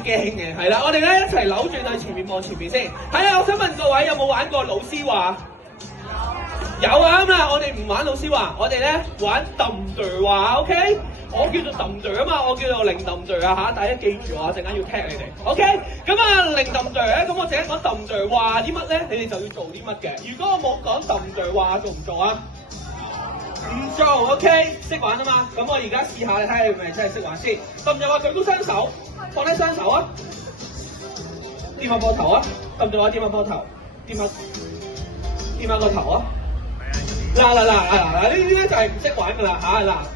啲驚嘅，係啦，我哋咧一齊扭轉對前面望前面先。係啊，我想問各位有冇玩過老師話？有啊，啱啦，我哋唔玩老師話，我哋咧玩揼隊話 ，OK？ 我叫做揼隊啊嘛，我叫做零揼隊啊嚇，大家記住我，陣間要踢你哋 ，OK？ 咁啊零揼隊咧，咁我陣間講揼隊話啲乜咧，你哋就要做啲乜嘅。如果我冇講揼隊話，做唔做啊？唔做 ，OK？ 識玩啊嘛，咁我而家試下，你睇下你係咪真係識玩先。揼隊話舉高雙手，放低雙手啊，掂下膊頭啊，揼隊話掂下膊頭，掂下個頭啊。嗱，呢啲咧就係唔識玩噶啦嚇，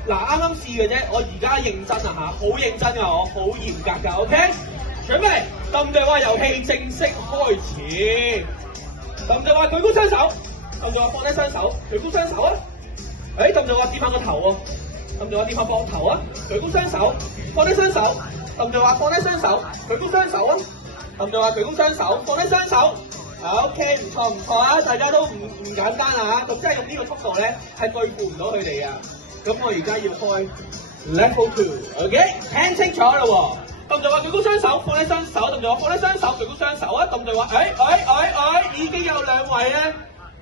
嗱啱啱試嘅啫，我而家認真啊嚇，好認真啊，我好嚴格噶 ，OK？ 準備，揼隊話遊戲正式開始，揼隊話舉高雙手，揼隊話放低雙手，舉高雙手啊！揼隊話掂下個頭喎，揼隊話掂下膊頭啊，舉高雙手，放低雙手，揼隊話放低雙手，舉高雙手啊！揼隊話舉高雙手，放低雙手。OK， 唔錯啊！大家都唔簡單啊！咁即係用呢個速度咧，係對付唔到佢哋啊！咁我而家要開 Level 2，OK？ 聽清楚啦喎！揼隊話舉高雙手，放低雙手；揼隊話放低雙手，舉高雙手啊！揼隊話已經有兩位咧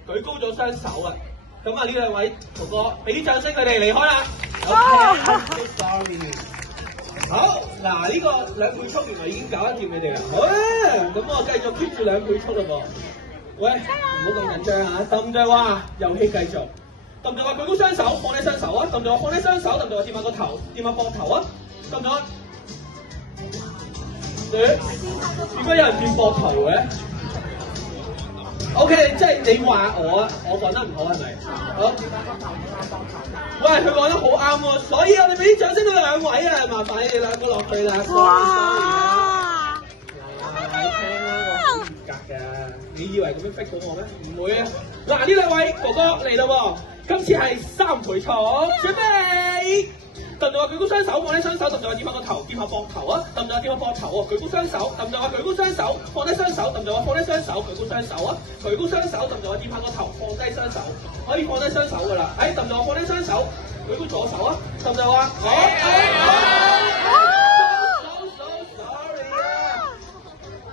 舉高咗雙手啊！咁啊呢兩位哥哥，俾啲掌聲佢哋離開啦 ！OK，sorry。好，嗱呢個兩倍速原來已經搞得掂你哋啦，好啦，咁我繼續 keep 住兩倍速啦噃。喂，唔好咁緊張啊！揼隊話遊戲繼續，揼隊話舉高雙手，放低雙手啊！揼隊話放低雙手，揼隊話掂下個頭，掂下膊頭啊！揼隊話，點解有人掂膊頭嘅 ？OK， 即係你話我講得唔好係咪？好。喂，佢講得好啱喎，所以我哋俾啲掌聲到兩位啊！麻煩你哋兩個落去啦。sorry 啦。嗱，你聽啦，我好嚴格㗎，你以為咁樣 fit 到我咩？唔會啊！嗱，呢兩位哥哥嚟啦喎，今次係三倍速，準備。揼隊話舉高雙手，放低雙手；揼隊話掂下個頭，掂下膊頭啊！揼隊話掂下膊頭喎，舉高雙手；揼隊話舉高雙手，放低雙手；揼隊話放低雙手，舉高雙手啊！舉高雙手，揼隊話掂下個頭，放低雙手，可以放低雙手㗎啦！揼隊話放低雙手，舉高左手啊！揼隊話sorry 啊！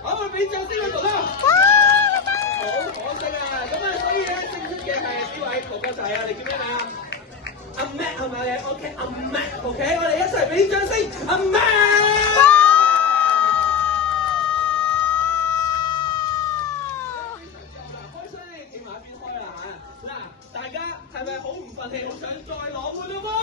好，我俾掌聲佢讀啦！好可惜啊！咁啊，所以咧勝出嘅係呢位哥哥仔啊！你叫咩名啊？阿 Mac 係咪？OK， 阿 Mac，OK， 我哋一齊俾啲掌聲，阿 Mac。